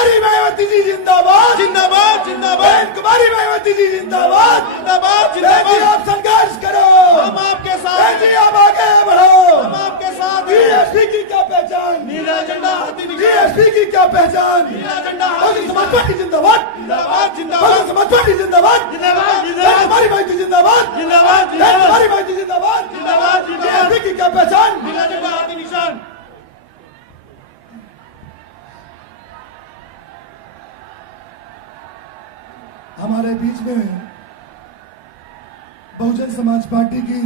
कुमारी मायावती जी जिंदाबाद जिंदाबाद जिंदाबाद। बहन कुमारी मायावती जी जिंदाबाद जिंदाबाद बहन जी जिंदाबाद। आप संघर्ष करो, हम आपके साथ बहन जी आप आगे हम बढ़ो। आपके साथ हैं। बीएसपी की क्या पहचान, नीला झंडा हाथी दिखाओ। बीएसपी की क्या पहचान, नीला झंडा हाथी बहुजन समाज पार्टी जिंदाबाद, जिंदाबाद बहुजन जिंदाबाद समाज पार्टी जिंदाबाद, जिंदाबाद बहन जिंदाबाद कुमारी मायावती जिंदाबाद, जिंदाबाद बहन जिंदाबाद। कुमारी मायावती जिंदाबाद, जिंदाबाद जिंदाबाद। बीएसपी की क्या पहचान, नीला झंडा हाथी निशान। हमारे बीच में बहुजन समाज पार्टी की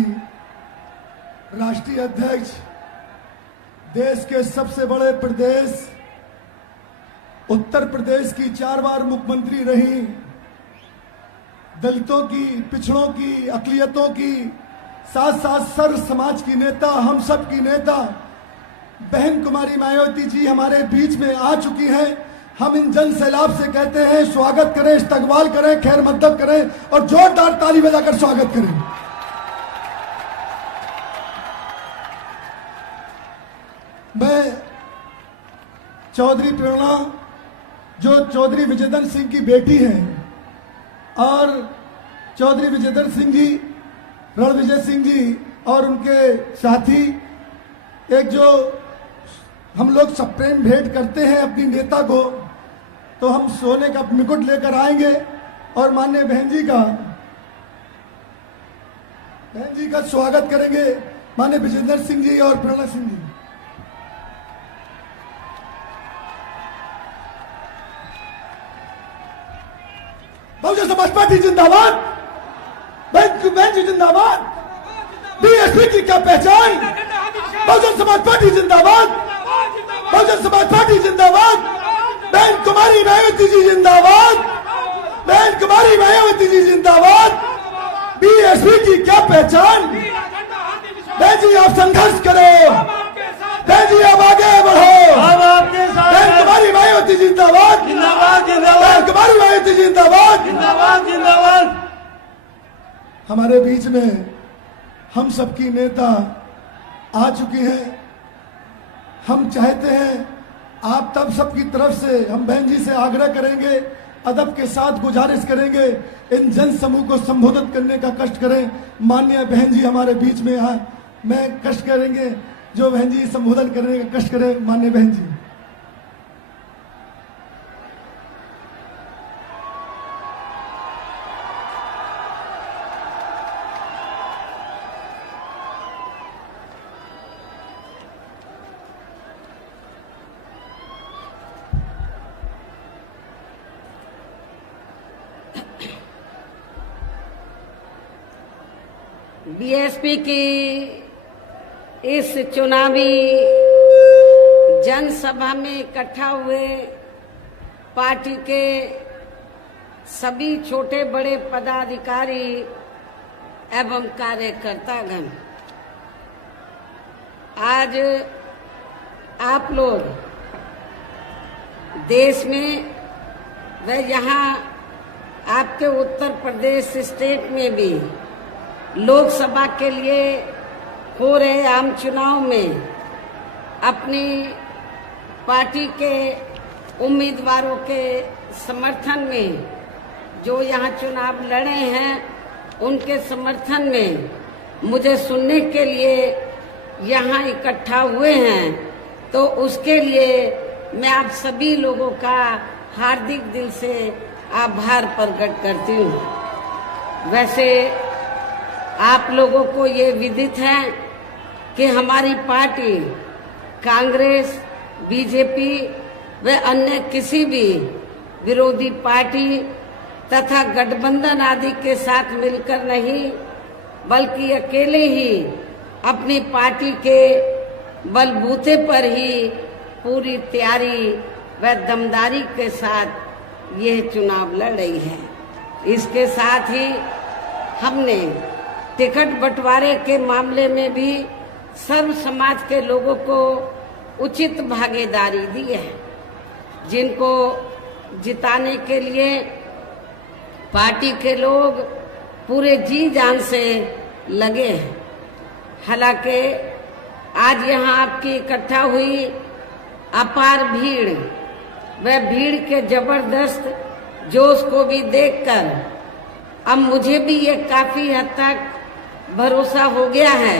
राष्ट्रीय अध्यक्ष, देश के सबसे बड़े प्रदेश उत्तर प्रदेश की 4 बार मुख्यमंत्री रही, दलितों की, पिछड़ों की, अकलियतों की, साथ साथ सर्व समाज की नेता, हम सब की नेता बहन कुमारी मायावती जी हमारे बीच में आ चुकी हैं। हम इन जन सैलाब से कहते हैं स्वागत करें, इस्तकबाल करें, खैर मकदम करें और जोरदार ताली बजाकर स्वागत करें। मैं चौधरी प्रेरणा, जो चौधरी विजयधर सिंह की बेटी हैं, और चौधरी विजयधर सिंह जी, रणविजय सिंह जी और उनके साथी, एक जो हम लोग सब प्रेम भेंट करते हैं अपनी नेता को, तो हम सोने का मुकुट लेकर आएंगे और माननीय बहन जी का स्वागत करेंगे, माननीय विजेंद्र सिंह जी और प्रेरणा सिंह जी। बहुजन समाज पार्टी जिंदाबाद, बहन जी जिंदाबाद, बीएसपी की क्या पहचान, बहुजन समाज पार्टी जिंदाबाद, बहुजन समाज पार्टी जिंदाबाद, बहन कुमारी मायावती जी जिंदाबाद, बहन कुमारी मायावती जी जिंदाबाद, बीएसपी की क्या पहचान। बहन जी आप संघर्ष करो, बहन जी आप आगे बढ़ो, हम आपके साथ बहन हैं। कुमारी मायावती जिंदाबाद, जिंदाबाद बहन जिंदाबाद कुमारी मायावती जिंदाबाद। जिंदाबाद जिंदाबाद। हमारे बीच में हम सबकी नेता आ चुकी हैं। हम चाहते हैं आप तब सबकी तरफ से हम बहन जी से आग्रह करेंगे, अदब के साथ गुजारिश करेंगे, इन जन समूह को संबोधित करने का कष्ट करें। माननीय बहन जी हमारे बीच में यहाँ मैं कष्ट करेंगे, जो बहन जी संबोधन करने का कष्ट करें। माननीय बहन जी, बीएसपी की इस चुनावी जनसभा में इकट्ठा हुए पार्टी के सभी छोटे बड़े पदाधिकारी एवं कार्यकर्तागण, आज आप लोग देश में व यहाँ आपके उत्तर प्रदेश स्टेट में भी लोकसभा के लिए हो रहे आम चुनाव में अपनी पार्टी के उम्मीदवारों के समर्थन में जो यहाँ चुनाव लड़े हैं, उनके समर्थन में मुझे सुनने के लिए यहाँ इकट्ठा हुए हैं, तो उसके लिए मैं आप सभी लोगों का हार्दिक दिल से आभार प्रकट करती हूँ। वैसे आप लोगों को ये विदित है कि हमारी पार्टी कांग्रेस, बीजेपी व अन्य किसी भी विरोधी पार्टी तथा गठबंधन आदि के साथ मिलकर नहीं, बल्कि अकेले ही अपनी पार्टी के बलबूते पर ही पूरी तैयारी व दमदारी के साथ यह चुनाव लड़ रही है। इसके साथ ही हमने टिकट बंटवारे के मामले में भी सर्व समाज के लोगों को उचित भागीदारी दी है, जिनको जिताने के लिए पार्टी के लोग पूरे जी जान से लगे हैं। हालांकि आज यहाँ आपकी इकट्ठा हुई अपार भीड़ व भीड़ के जबरदस्त जोश को भी देखकर अब मुझे भी ये काफी हद तक भरोसा हो गया है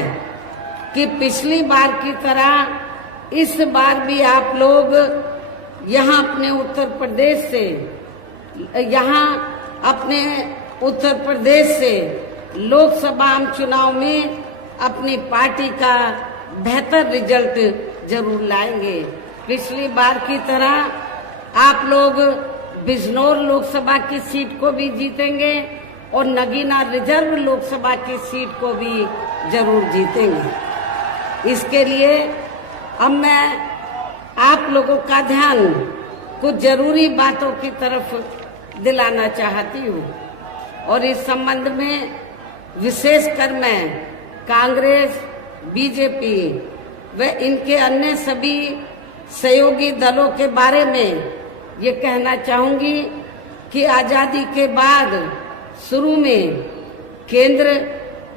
कि पिछली बार की तरह इस बार भी आप लोग यहाँ अपने उत्तर प्रदेश से लोकसभा चुनाव में अपनी पार्टी का बेहतर रिजल्ट जरूर लाएंगे। पिछली बार की तरह आप लोग बिजनौर लोकसभा की सीट को भी जीतेंगे और नगीना रिजर्व लोकसभा की सीट को भी जरूर जीतेंगे। इसके लिए अब मैं आप लोगों का ध्यान कुछ जरूरी बातों की तरफ दिलाना चाहती हूँ और इस संबंध में विशेषकर मैं कांग्रेस, बीजेपी व इनके अन्य सभी सहयोगी दलों के बारे में ये कहना चाहूंगी कि आजादी के बाद शुरू में केंद्र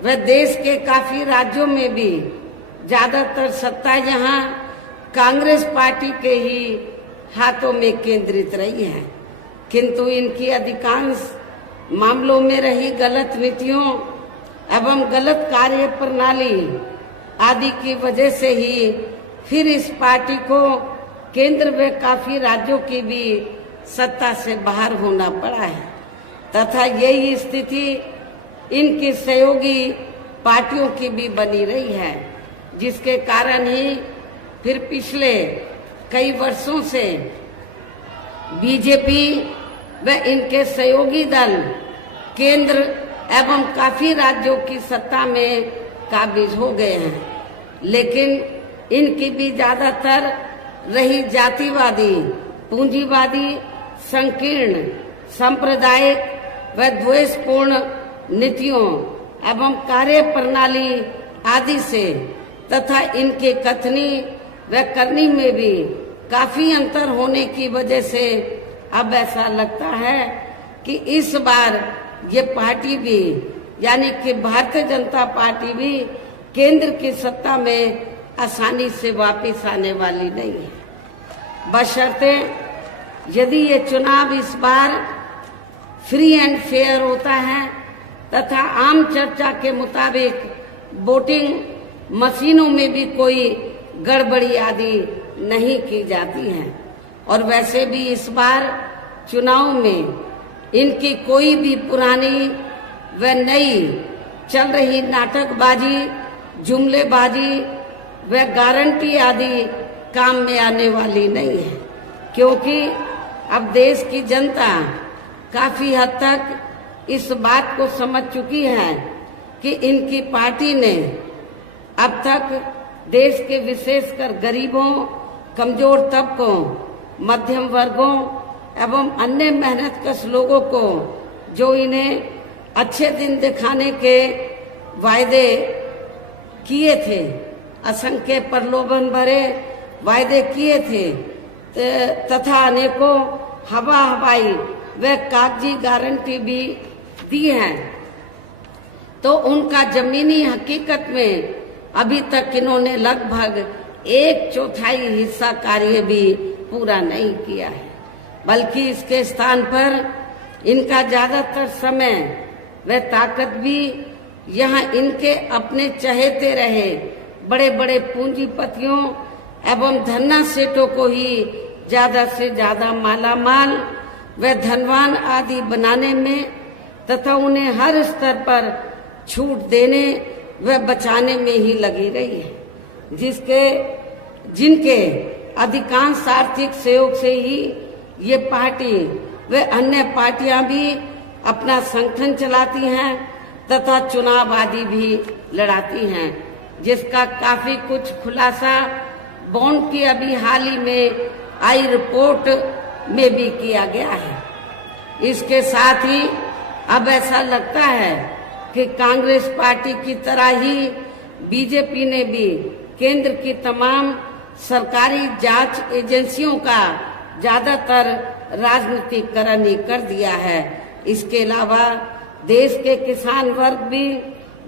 व देश के काफी राज्यों में भी ज्यादातर सत्ता यहाँ कांग्रेस पार्टी के ही हाथों में केंद्रित रही है, किंतु इनकी अधिकांश मामलों में रही गलत नीतियों एवं गलत कार्य प्रणाली आदि की वजह से ही फिर इस पार्टी को केंद्र व काफी राज्यों की भी सत्ता से बाहर होना पड़ा है तथा यही स्थिति इनकी सहयोगी पार्टियों की भी बनी रही है, जिसके कारण ही फिर पिछले कई वर्षों से बीजेपी व इनके सहयोगी दल केंद्र एवं काफी राज्यों की सत्ता में काबिज हो गए हैं, लेकिन इनकी भी ज्यादातर रही जातिवादी, पूंजीवादी, संकीर्ण, सांप्रदायिक व द्वेषपूर्ण नीतियों एवं कार्य प्रणाली आदि से तथा इनके कथनी व करनी में भी काफी अंतर होने की वजह से अब ऐसा लगता है कि इस बार ये पार्टी भी यानी कि भारतीय जनता पार्टी भी केंद्र की सत्ता में आसानी से वापस आने वाली नहीं है, बशर्ते यदि ये चुनाव इस बार फ्री एंड फेयर होता है तथा आम चर्चा के मुताबिक वोटिंग मशीनों में भी कोई गड़बड़ी आदि नहीं की जाती है और वैसे भी इस बार चुनाव में इनकी कोई भी पुरानी व नई चल रही नाटकबाजी, जुमलेबाजी व गारंटी आदि काम में आने वाली नहीं है, क्योंकि अब देश की जनता काफी हद तक इस बात को समझ चुकी है कि इनकी पार्टी ने अब तक देश के विशेषकर गरीबों, कमजोर तबकों, मध्यम वर्गों एवं अन्य मेहनतकश लोगों को जो इन्हें अच्छे दिन दिखाने के वायदे किए थे, असंख्य प्रलोभन भरे वायदे किए थे तथा अनेकों हवाई व कागजी गारंटी भी दी है, तो उनका जमीनी हकीकत में अभी तक इन्होंने लगभग 1/4 हिस्सा कार्य भी पूरा नहीं किया है, बल्कि इसके स्थान पर इनका ज्यादातर समय व ताकत भी यहाँ इनके अपने चहेते रहे बड़े बड़े पूंजीपतियों एवं धन्ना सेठों को ही ज्यादा से ज्यादा मालामाल व धनवान आदि बनाने में तथा उन्हें हर स्तर पर छूट देने व बचाने में ही लगी रही है, जिनके अधिकांश आर्थिक सहयोग से ही ये पार्टी व अन्य पार्टियां भी अपना संगठन चलाती हैं तथा चुनाव आदि भी लड़ाती हैं, जिसका काफी कुछ खुलासा बॉन्ड की अभी हाल ही में आई रिपोर्ट में भी किया गया है। इसके साथ ही अब ऐसा लगता है कि कांग्रेस पार्टी की तरह ही बीजेपी ने भी केंद्र की तमाम सरकारी जांच एजेंसियों का ज्यादातर राजनीतिकरण ही कर दिया है। इसके अलावा देश के किसान वर्ग भी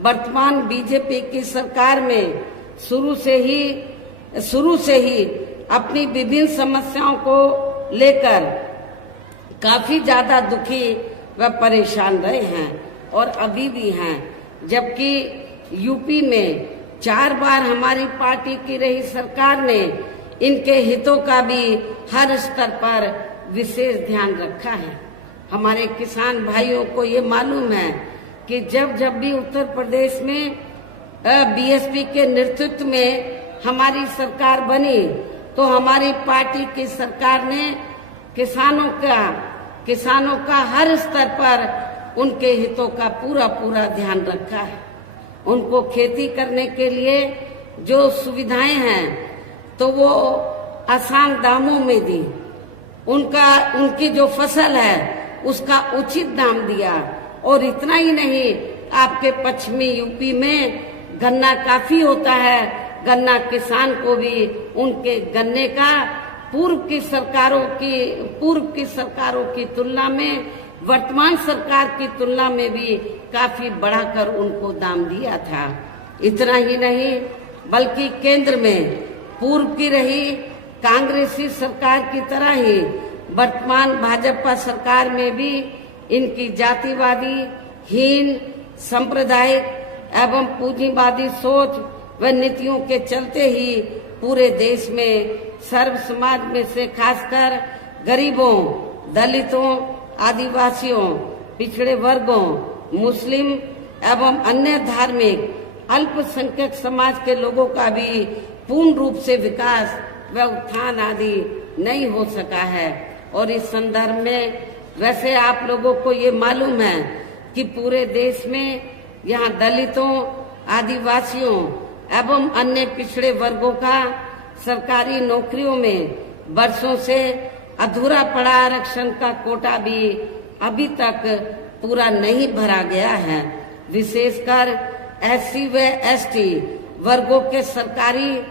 वर्तमान बीजेपी की सरकार में शुरू से ही अपनी विभिन्न समस्याओं को लेकर काफी ज्यादा दुखी व परेशान रहे हैं और अभी भी हैं। जबकि यूपी में 4 बार हमारी पार्टी की रही सरकार ने इनके हितों का भी हर स्तर पर विशेष ध्यान रखा है। हमारे किसान भाइयों को ये मालूम है कि जब भी उत्तर प्रदेश में बीएसपी के नेतृत्व में हमारी सरकार बनी तो हमारी पार्टी की सरकार ने किसानों का हर स्तर पर उनके हितों का पूरा ध्यान रखा है। उनको खेती करने के लिए जो सुविधाएं हैं तो वो आसान दामों में दी, उनकी जो फसल है उसका उचित दाम दिया। और इतना ही नहीं, आपके पश्चिमी यूपी में गन्ना काफी होता है, गन्ना किसान को भी उनके गन्ने का पूर्व की सरकारों की तुलना में, वर्तमान सरकार की तुलना में भी काफी बढ़ाकर उनको दाम दिया था। इतना ही नहीं, बल्कि केंद्र में पूर्व की रही कांग्रेसी सरकार की तरह ही वर्तमान भाजपा सरकार में भी इनकी जातिवादी, हीन, सांप्रदायिक एवं पूंजीवादी सोच व नीतियों के चलते ही पूरे देश में सर्व समाज में से खासकर गरीबों, दलितों, आदिवासियों, पिछड़े वर्गों, मुस्लिम एवं अन्य धार्मिक अल्पसंख्यक समाज के लोगों का भी पूर्ण रूप से विकास व उत्थान आदि नहीं हो सका है। और इस संदर्भ में वैसे आप लोगों को ये मालूम है कि पूरे देश में यहाँ दलितों, आदिवासियों एवं अन्य पिछड़े वर्गों का सरकारी नौकरियों में वर्षों से अधूरा पड़ा आरक्षण का कोटा भी अभी तक पूरा नहीं भरा गया है। विशेषकर एससी व एसटी वर्गों के सरकारी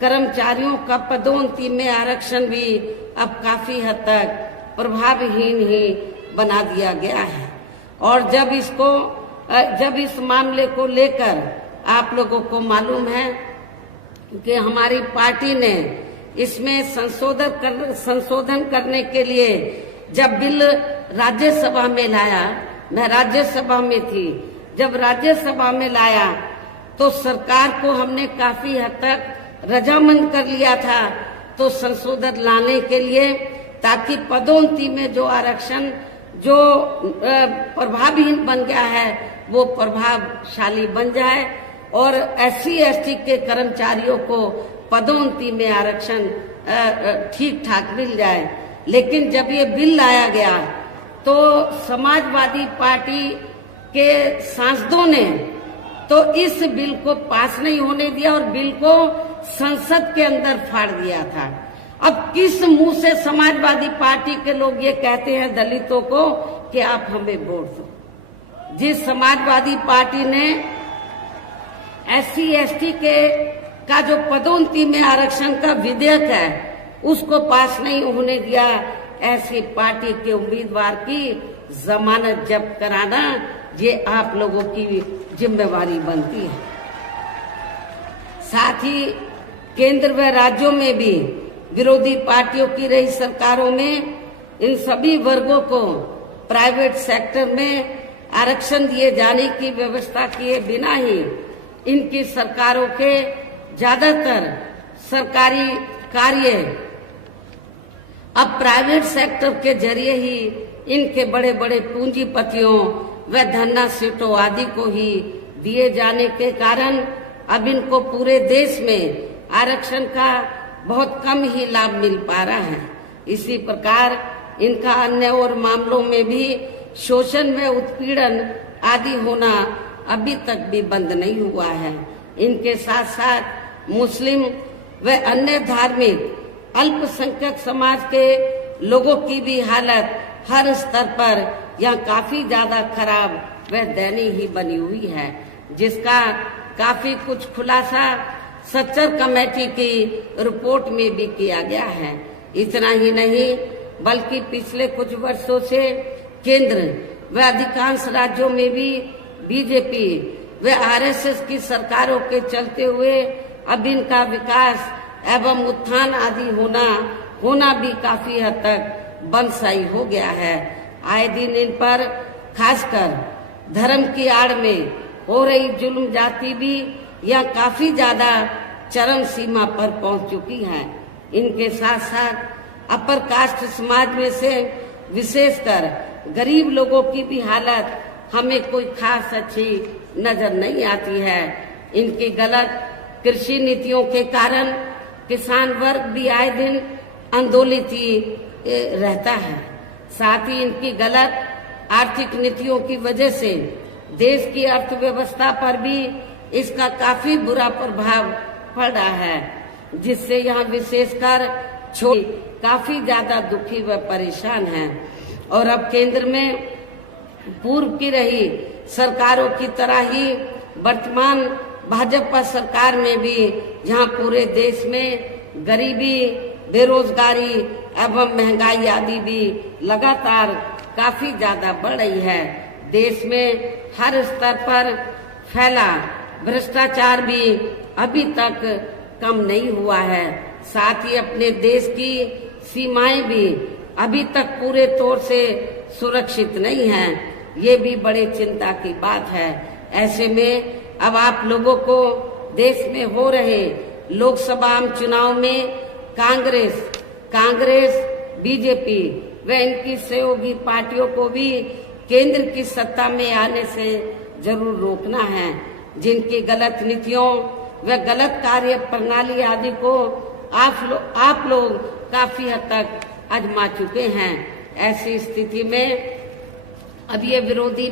कर्मचारियों का पदोन्नति में आरक्षण भी अब काफी हद तक प्रभावहीन ही बना दिया गया है। और जब इस मामले को लेकर आप लोगों को मालूम है कि हमारी पार्टी ने इसमें संशोधन करने के लिए जब बिल राज्यसभा में लाया, मैं राज्यसभा में थी, जब राज्यसभा में लाया तो सरकार को हमने काफी हद तक रजामंद कर लिया था तो संशोधन लाने के लिए, ताकि पदोन्नति में जो आरक्षण जो प्रभावहीन बन गया है वो प्रभावशाली बन जाए और एससी एसटी के कर्मचारियों को पदोन्नति में आरक्षण ठीक ठाक मिल जाए। लेकिन जब ये बिल लाया गया तो समाजवादी पार्टी के सांसदों ने तो इस बिल को पास नहीं होने दिया और बिल को संसद के अंदर फाड़ दिया था। अब किस मुंह से समाजवादी पार्टी के लोग ये कहते हैं दलितों को कि आप हमें वोट दो, जिस समाजवादी पार्टी ने एससी एसटी का जो पदोन्नति में आरक्षण का विधेयक है उसको पास नहीं होने दिया, ऐसी पार्टी के उम्मीदवार की जमानत जब्त कराना ये आप लोगों की जिम्मेवारी बनती है। साथ ही केंद्र व राज्यों में भी विरोधी पार्टियों की रही सरकारों में इन सभी वर्गों को प्राइवेट सेक्टर में आरक्षण दिए जाने की व्यवस्था किए बिना ही इनकी सरकारों के ज्यादातर सरकारी कार्य अब प्राइवेट सेक्टर के जरिए ही इनके बड़े बड़े पूंजीपतियों व धन्ना सीटों आदि को ही दिए जाने के कारण अब इनको पूरे देश में आरक्षण का बहुत कम ही लाभ मिल पा रहा है। इसी प्रकार इनका अन्य और मामलों में भी शोषण व उत्पीड़न आदि होना अभी तक भी बंद नहीं हुआ है। इनके साथ साथ मुस्लिम व अन्य धार्मिक अल्पसंख्यक समाज के लोगों की भी हालत हर स्तर पर यहाँ काफी ज्यादा खराब व दयनीय ही बनी हुई है, जिसका काफी कुछ खुलासा सच्चर कमेटी की रिपोर्ट में भी किया गया है। इतना ही नहीं बल्कि पिछले कुछ वर्षों से केंद्र व अधिकांश राज्यों में भी बीजेपी व आरएसएस की सरकारों के चलते हुए अब इनका विकास एवं उत्थान आदि होना होना भी काफी हद तक बंदशाही हो गया है। आए दिन इन पर खासकर धर्म की आड़ में हो रही जुल्म जाति भी यह काफी ज्यादा चरम सीमा पर पहुंच चुकी है। इनके साथ साथ अपर कास्ट समाज में से विशेषकर गरीब लोगों की भी हालत हमें कोई खास अच्छी नजर नहीं आती है। इनकी गलत कृषि नीतियों के कारण किसान वर्ग भी आए दिन आंदोलित ही रहता है। साथ ही इनकी गलत आर्थिक नीतियों की वजह से देश की अर्थव्यवस्था पर भी इसका काफी बुरा प्रभाव पड़ रहा है, जिससे यहाँ विशेषकर छोटे काफी ज्यादा दुखी व परेशान हैं। और अब केंद्र में पूर्व की रही सरकारों की तरह ही वर्तमान भाजपा सरकार में भी जहां पूरे देश में गरीबी, बेरोजगारी एवं महंगाई आदि भी लगातार काफी ज्यादा बढ़ रही है। देश में हर स्तर पर फैला भ्रष्टाचार भी अभी तक कम नहीं हुआ है। साथ ही अपने देश की सीमाएं भी अभी तक पूरे तौर से सुरक्षित नहीं हैं। ये भी बड़े चिंता की बात है। ऐसे में अब आप लोगों को देश में हो रहे लोकसभा आम चुनाव में कांग्रेस, बीजेपी व इनकी सहयोगी पार्टियों को भी केंद्र की सत्ता में आने से जरूर रोकना है। जिनकी गलत नीतियों व गलत कार्य प्रणाली आदि को आप लोग काफी हद तक आजमा चुके हैं। ऐसी स्थिति में अब ये विरोधी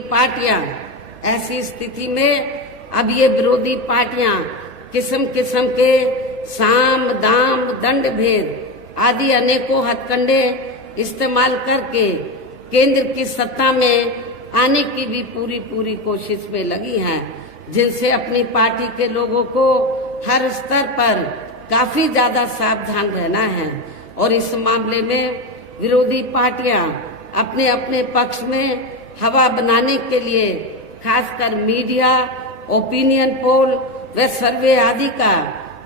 पार्टियां किस्म किस्म के साम, दाम, दंड भेद आदि अनेकों हथकंडे इस्तेमाल करके केंद्र की सत्ता में आने की भी पूरी कोशिश में लगी हैं, जिनसे अपनी पार्टी के लोगों को हर स्तर पर काफी ज्यादा सावधान रहना है। और इस मामले में विरोधी पार्टियां अपने अपने पक्ष में हवा बनाने के लिए खासकर मीडिया, ओपिनियन पोल व सर्वे आदि का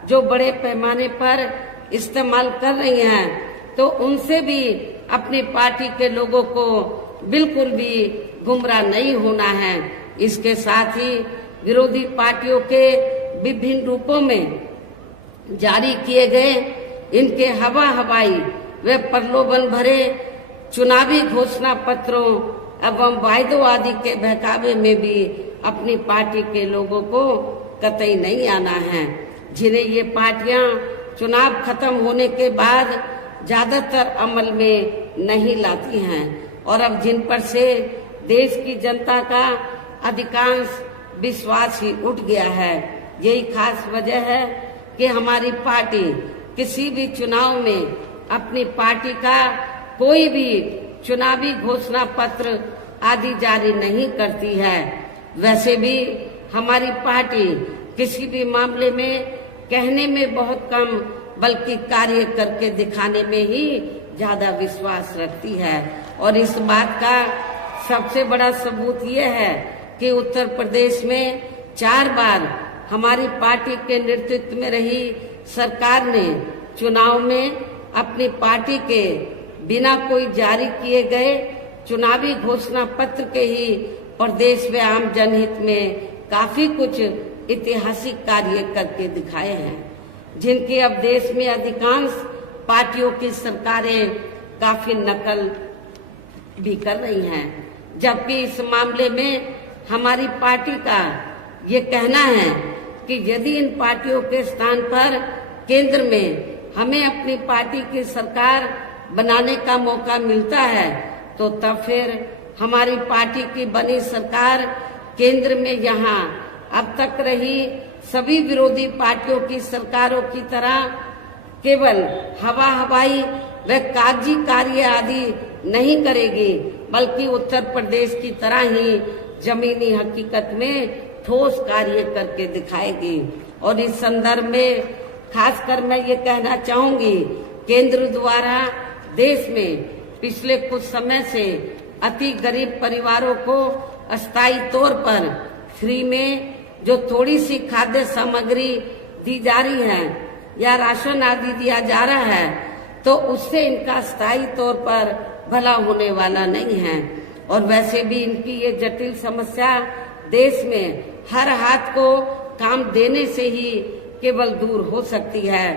जो बड़े पैमाने पर इस्तेमाल कर रही हैं, तो उनसे भी अपनी पार्टी के लोगों को बिल्कुल भी गुमराह नहीं होना है। इसके साथ ही विरोधी पार्टियों के विभिन्न रूपों में जारी किए गए इनके हवाई व प्रलोभन भरे चुनावी घोषणा पत्रों एवं वायदों आदि के बहकावे में भी अपनी पार्टी के लोगों को कतई नहीं आना है, जिन्हें ये पार्टियां चुनाव खत्म होने के बाद ज्यादातर अमल में नहीं लाती हैं। और अब जिन पर से देश की जनता का अधिकांश विश्वास ही उठ गया है। यही खास वजह है कि हमारी पार्टी किसी भी चुनाव में अपनी पार्टी का कोई भी चुनावी घोषणा पत्र आदि जारी नहीं करती है। वैसे भी हमारी पार्टी किसी भी मामले में कहने में बहुत कम बल्कि कार्य करके दिखाने में ही ज्यादा विश्वास रखती है। और इस बात का सबसे बड़ा सबूत ये है कि उत्तर प्रदेश में 4 बार हमारी पार्टी के नेतृत्व में रही सरकार ने चुनाव में अपनी पार्टी के बिना कोई जारी किए गए चुनावी घोषणा पत्र के ही प्रदेश व आम जनहित में काफी कुछ ऐतिहासिक कार्य करके दिखाए हैं, जिनकी अब देश में अधिकांश पार्टियों की सरकारें काफी नकल भी कर रही हैं। जबकि इस मामले में हमारी पार्टी का ये कहना है कि यदि इन पार्टियों के स्थान पर केंद्र में हमें अपनी पार्टी की सरकार बनाने का मौका मिलता है, तो तब फिर हमारी पार्टी की बनी सरकार केंद्र में यहाँ अब तक रही सभी विरोधी पार्टियों की सरकारों की तरह केवल हवाई व कागजी कार्य आदि नहीं करेगी, बल्कि उत्तर प्रदेश की तरह ही जमीनी हकीकत में ठोस कार्य करके दिखाएगी। और इस संदर्भ में खासकर मैं ये कहना चाहूंगी, केंद्र द्वारा देश में पिछले कुछ समय से अति गरीब परिवारों को अस्थायी तौर पर फ्री में जो थोड़ी सी खाद्य सामग्री दी जा रही है या राशन आदि दिया जा रहा है, तो उससे इनका स्थायी तौर पर भला होने वाला नहीं है। और वैसे भी इनकी ये जटिल समस्या देश में हर हाथ को काम देने से ही केवल दूर हो सकती है,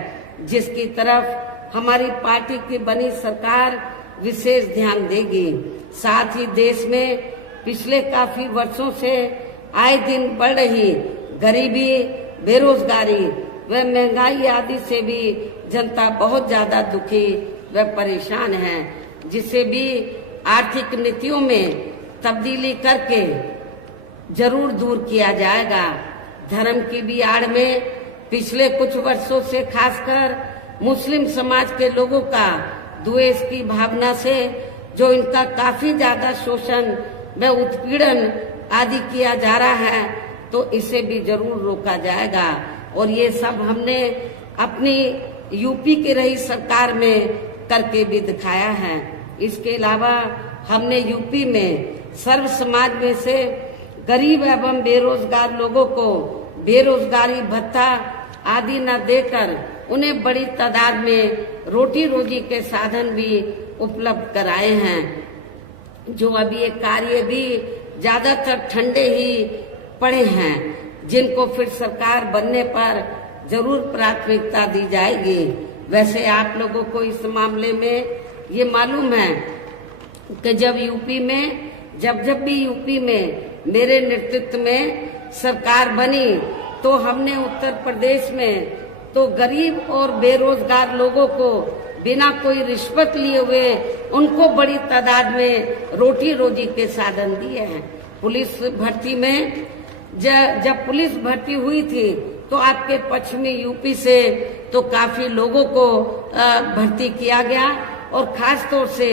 जिसकी तरफ हमारी पार्टी की बनी सरकार विशेष ध्यान देगी। साथ ही देश में पिछले काफी वर्षों से आए दिन बढ़ रही गरीबी, बेरोजगारी व महंगाई आदि से भी जनता बहुत ज्यादा दुखी व परेशान है, जिसे भी आर्थिक नीतियों में तब्दीली करके जरूर दूर किया जाएगा। धर्म की भी आड़ में पिछले कुछ वर्षों से खासकर मुस्लिम समाज के लोगों का द्वेष की भावना से जो इनका काफी ज्यादा शोषण व उत्पीड़न आदि किया जा रहा है, तो इसे भी जरूर रोका जाएगा। और ये सब हमने अपनी यूपी की रही सरकार में करके भी दिखाया है। इसके अलावा हमने यूपी में सर्व समाज में से गरीब एवं बेरोजगार लोगों को बेरोजगारी भत्ता आदि न देकर उन्हें बड़ी तादाद में रोटी रोजी के साधन भी उपलब्ध कराए हैं। जो अभी ये कार्य भी ज्यादातर ठंडे ही पड़े हैं, जिनको फिर सरकार बनने पर जरूर प्राथमिकता दी जाएगी। वैसे आप लोगों को इस मामले में ये मालूम है कि जब भी यूपी में मेरे नेतृत्व में सरकार बनी, तो हमने उत्तर प्रदेश में तो गरीब और बेरोजगार लोगों को बिना कोई रिश्वत लिए हुए उनको बड़ी तादाद में रोटी रोजी के साधन दिए हैं। पुलिस भर्ती में जब पुलिस भर्ती हुई थी, तो आपके पश्चिमी यूपी से तो काफी लोगों को भर्ती किया गया, और खास तौर से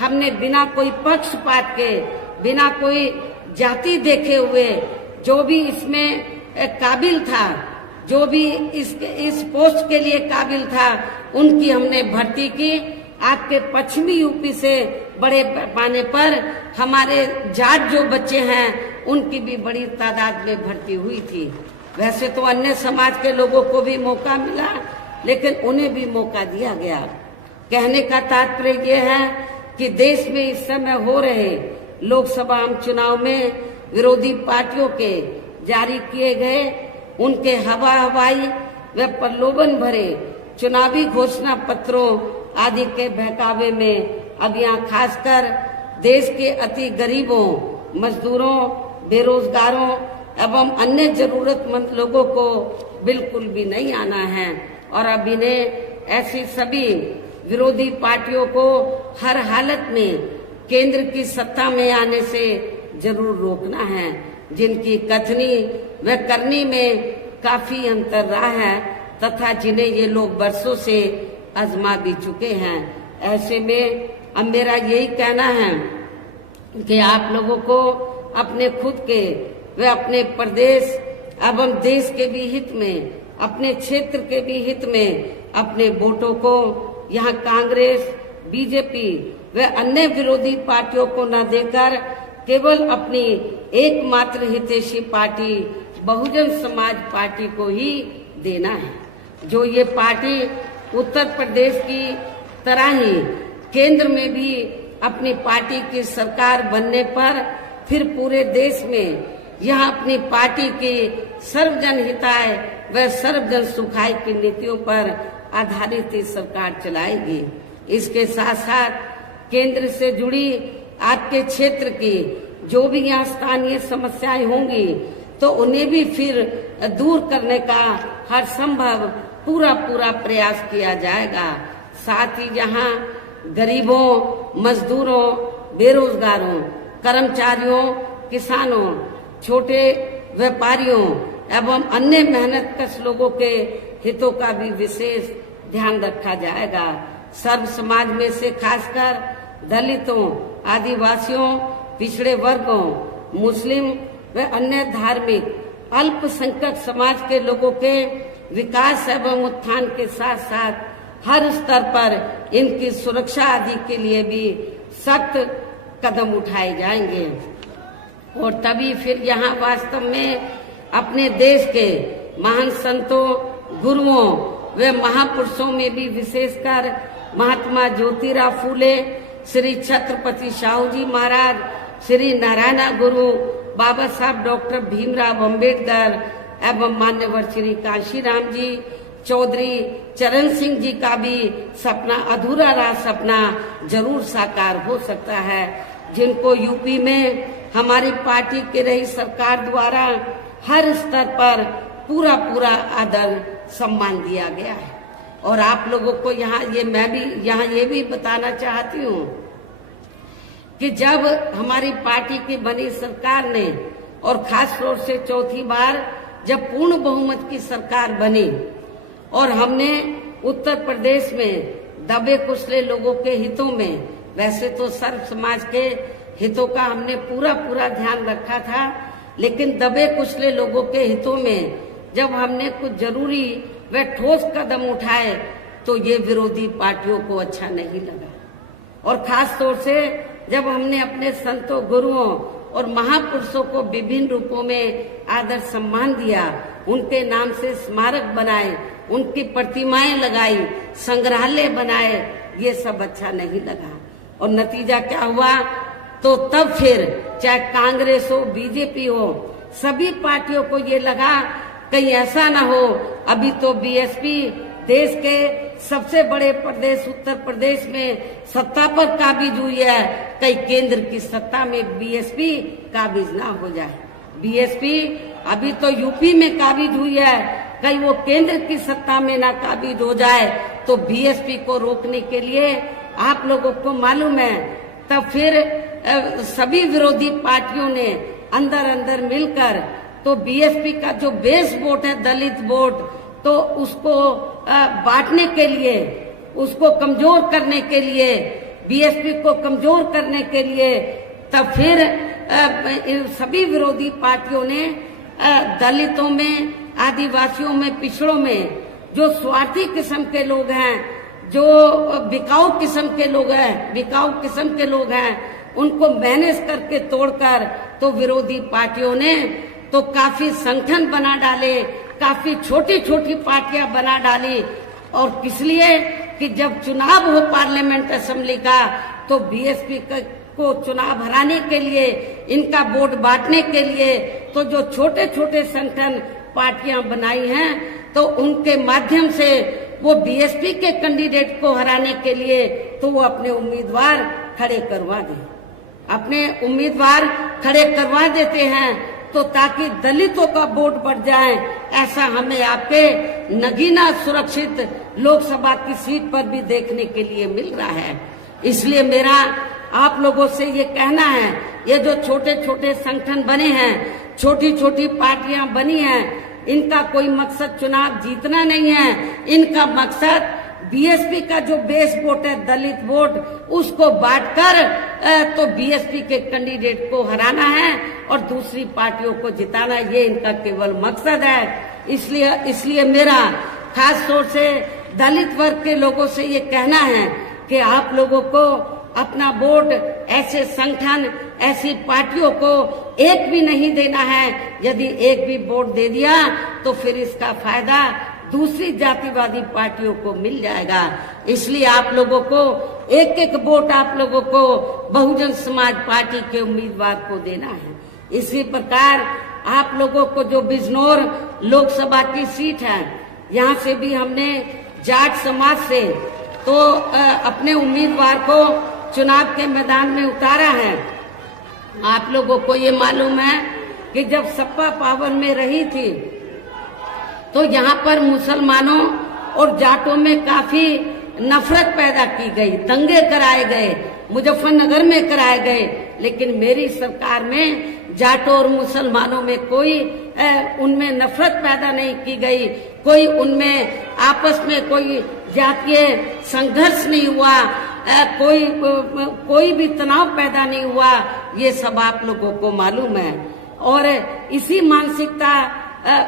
हमने बिना कोई पक्षपात के, बिना कोई जाति देखे हुए जो भी इसमें काबिल था, जो भी इस पोस्ट के लिए काबिल था, उनकी हमने भर्ती की। आपके पश्चिमी यूपी से बड़े पैमाने पर हमारे जाट जो बच्चे हैं, उनकी भी बड़ी तादाद में भर्ती हुई थी। वैसे तो अन्य समाज के लोगों को भी मौका मिला, लेकिन उन्हें भी मौका दिया गया। कहने का तात्पर्य यह है कि देश में इस समय हो रहे लोकसभा आम चुनाव में विरोधी पार्टियों के जारी किए गए उनके हवाई व प्रलोभन भरे चुनावी घोषणा पत्रों आदि के बहकावे में अब यहाँ खासकर देश के अति गरीबों, मजदूरों, बेरोजगारों एवं अन्य जरूरतमंद लोगों को बिल्कुल भी नहीं आना है। और अब इन्हें ऐसी सभी विरोधी पार्टियों को हर हालत में केंद्र की सत्ता में आने से जरूर रोकना है, जिनकी कथनी व करनी में काफी अंतर रहा है तथा जिन्हें ये लोग बरसों से आजमा भी चुके हैं। ऐसे में अब मेरा यही कहना है कि आप लोगों को अपने खुद के व अपने प्रदेश एवं देश के भी हित में, अपने क्षेत्र के भी हित में अपने वोटों को यहाँ कांग्रेस, बीजेपी व अन्य विरोधी पार्टियों को न देकर केवल अपनी एकमात्र हितैषी पार्टी बहुजन समाज पार्टी को ही देना है। जो ये पार्टी उत्तर प्रदेश की तरह ही केंद्र में भी अपनी पार्टी की सरकार बनने पर फिर पूरे देश में यह अपनी पार्टी की सर्वजन हिताय व सर्वजन सुखाय की नीतियों पर आधारित ही सरकार चलाएगी। इसके साथ साथ केंद्र से जुड़ी आपके क्षेत्र की जो भी यहाँ स्थानीय समस्याएं होंगी, तो उन्हें भी फिर दूर करने का हर संभव पूरा प्रयास किया जाएगा। साथ ही यहाँ गरीबों, मजदूरों, बेरोजगारों, कर्मचारियों, किसानों, छोटे व्यापारियों एवं अन्य मेहनतकश लोगों के हितों का भी विशेष ध्यान रखा जाएगा। सर्व समाज में से खासकर दलितों, आदिवासियों, पिछड़े वर्गों, मुस्लिम व अन्य धार्मिक अल्पसंख्यक समाज के लोगों के विकास एवं उत्थान के साथ साथ हर स्तर पर इनकी सुरक्षा आदि के लिए भी सख्त कदम उठाए जाएंगे। और तभी फिर यहाँ वास्तव में अपने देश के महान संतों, गुरुओं व महापुरुषों में भी विशेषकर महात्मा ज्योतिराव फूले, श्री छत्रपति शाहू जी महाराज, श्री नारायण गुरु, बाबा साहब डॉक्टर भीमराव अंबेडकर एवं मान्यवर श्री कांशीराम जी, चौधरी चरण सिंह जी का भी सपना, अधूरा रहा सपना, जरूर साकार हो सकता है, जिनको यूपी में हमारी पार्टी की रही सरकार द्वारा हर स्तर पर पूरा पूरा आदर सम्मान दिया गया है। और आप लोगों को मैं भी यहाँ ये भी बताना चाहती हूँ कि जब हमारी पार्टी की बनी सरकार ने, और खास तौर से चौथी बार जब पूर्ण बहुमत की सरकार बनी और हमने उत्तर प्रदेश में दबे कुचले लोगों के हितों में, वैसे तो सर्व समाज के हितों का हमने पूरा पूरा ध्यान रखा था, लेकिन दबे कुचले लोगों के हितों में जब हमने कुछ जरूरी व ठोस कदम उठाए तो ये विरोधी पार्टियों को अच्छा नहीं लगा। और खास तौर से जब हमने अपने संतों, गुरुओं और महापुरुषों को विभिन्न रूपों में आदर सम्मान दिया, उनके नाम से स्मारक बनाए, उनकी प्रतिमाएं लगाई, संग्रहालय बनाए, ये सब अच्छा नहीं लगा। और नतीजा क्या हुआ? तो तब फिर चाहे कांग्रेस हो, बीजेपी हो, सभी पार्टियों को ये लगा कहीं ऐसा ना हो, अभी तो बीएसपी देश के सबसे बड़े प्रदेश उत्तर प्रदेश में सत्ता पर काबिज हुई है, कहीं केंद्र की सत्ता में बीएसपी काबिज ना हो जाए। बीएसपी अभी तो यूपी में काबिज हुई है, कहीं वो केंद्र की सत्ता में ना काबिज हो जाए। तो बीएसपी को रोकने के लिए आप लोगों को मालूम है, तब फिर सभी विरोधी पार्टियों ने अंदर अंदर मिलकर तो बीएसपी का जो बेस वोट है, दलित वोट, तो उसको बांटने के लिए, उसको कमजोर करने के लिए, बीएसपी को कमजोर करने के लिए, तब फिर सभी विरोधी पार्टियों ने दलितों में, आदिवासियों में, पिछड़ों में जो स्वार्थी किस्म के लोग हैं, जो बिकाऊ किस्म के लोग हैं, उनको मैनेज करके तोड़कर तो विरोधी पार्टियों ने तो काफी संगठन बना डाले, काफी छोटी छोटी पार्टियां बना डाली। और किस लिए कि जब चुनाव हो पार्लियामेंट असेंबली का, तो बीएसपी को चुनाव हराने के लिए, इनका वोट बांटने के लिए, तो जो छोटे छोटे संगठन पार्टियां बनाई हैं, तो उनके माध्यम से वो बीएसपी के कैंडिडेट को हराने के लिए तो वो अपने उम्मीदवार खड़े करवा देते हैं, तो ताकि दलितों का वोट बढ़ जाए। ऐसा हमें आपके नगीना सुरक्षित लोकसभा की सीट पर भी देखने के लिए मिल रहा है। इसलिए मेरा आप लोगों से ये कहना है, ये जो छोटे छोटे संगठन बने हैं, छोटी छोटी पार्टियां बनी हैं, इनका कोई मकसद चुनाव जीतना नहीं है। इनका मकसद बीएसपी का जो बेस वोट है, दलित वोट, उसको बांटकर तो बीएसपी के कैंडिडेट को हराना है और दूसरी पार्टियों को जिताना, ये इनका केवल मकसद है। इसलिए मेरा खास तौर से दलित वर्ग के लोगों से ये कहना है कि आप लोगों को अपना वोट ऐसे संगठन, ऐसी पार्टियों को एक भी नहीं देना है। यदि एक भी वोट दे दिया तो फिर इसका फायदा दूसरी जातिवादी पार्टियों को मिल जाएगा। इसलिए आप लोगों को एक एक वोट आप लोगों को बहुजन समाज पार्टी के उम्मीदवार को देना है। इसी प्रकार आप लोगों को जो बिजनौर लोकसभा की सीट है, यहाँ से भी हमने जाट समाज से तो अपने उम्मीदवार को चुनाव के मैदान में उतारा है। आप लोगों को ये मालूम है कि जब सपा पावर में रही थी तो यहाँ पर मुसलमानों और जाटों में काफी नफरत पैदा की गई, दंगे कराए गए, मुजफ्फरनगर में कराए गए। लेकिन मेरी सरकार में जाटों और मुसलमानों में कोई उनमें नफरत पैदा नहीं की गई, कोई उनमें आपस में कोई जातीय संघर्ष नहीं हुआ, कोई भी तनाव पैदा नहीं हुआ। ये सब आप लोगों को मालूम है। और इसी मानसिकता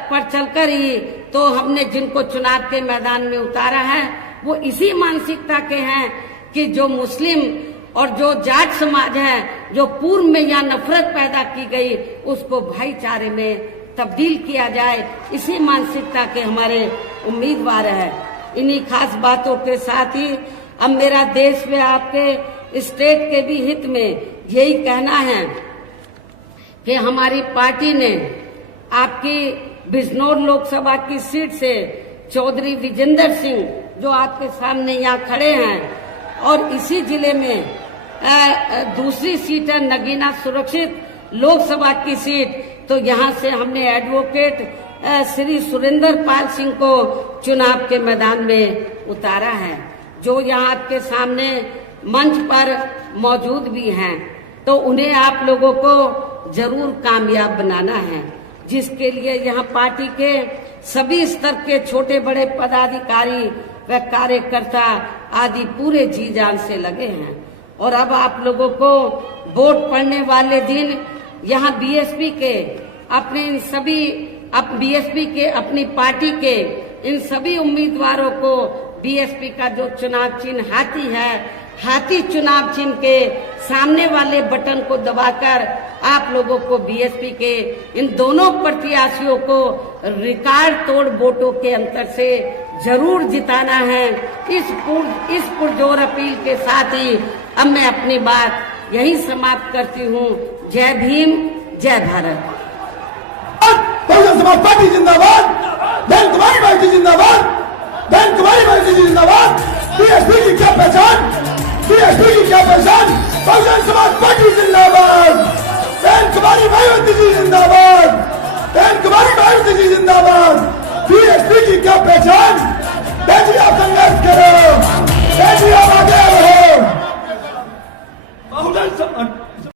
पर चलकर ही तो हमने जिनको चुनाव के मैदान में उतारा है, वो इसी मानसिकता के हैं कि जो मुस्लिम और जो जाट समाज है, जो पूर्व में यहाँ नफरत पैदा की गई, उसको भाईचारे में तब्दील किया जाए। इसी मानसिकता के हमारे उम्मीदवार है। इन्हीं खास बातों के साथ ही अब मेरा देश में आपके स्टेट के भी हित में यही कहना है कि हमारी पार्टी ने आपकी बिजनौर लोकसभा की सीट से चौधरी विजेंद्र सिंह, जो आपके सामने यहाँ खड़े हैं, और इसी जिले में दूसरी सीट है नगीना सुरक्षित लोकसभा की सीट, तो यहाँ से हमने एडवोकेट श्री सुरेंद्र पाल सिंह को चुनाव के मैदान में उतारा है, जो यहाँ आपके सामने मंच पर मौजूद भी हैं। तो उन्हें आप लोगों को जरूर कामयाब बनाना है, जिसके लिए यहाँ पार्टी के सभी स्तर के छोटे बड़े पदाधिकारी व कार्यकर्ता आदि पूरे जी जान से लगे हैं। और अब आप लोगों को वोट पड़ने वाले दिन यहाँ बीएसपी के अपने इन सभी बीएसपी के अपनी पार्टी के इन सभी उम्मीदवारों को बीएसपी का जो चुनाव चिन्ह हाथी है, हाथी चुनाव चिन्ह के सामने वाले बटन को दबाकर आप लोगों को बीएसपी के इन दोनों प्रत्याशियों को रिकॉर्ड तोड़ वोटों के अंतर से जरूर जिताना है। इस पुरजोर अपील के साथ ही अब मैं अपनी बात यही समाप्त करती हूँ। जय भीम, जय भारत। बहुजन समाज पार्टी जिंदाबाद, बहन कुमारी पार्टी जिंदाबाद, बहन कुमारी पार्टी जिंदाबाद। बीएसपी की क्या पहचान, बीएसपी की क्या पहचान, बहुजन समाज पार्टी जिंदाबाद, बहन कुमारी मायावती जी जिंदाबाद, बहन कुमारी मायावती जी जिंदाबाद। बीएसपी की क्या पहचान, बेटी आप संघर्ष करो।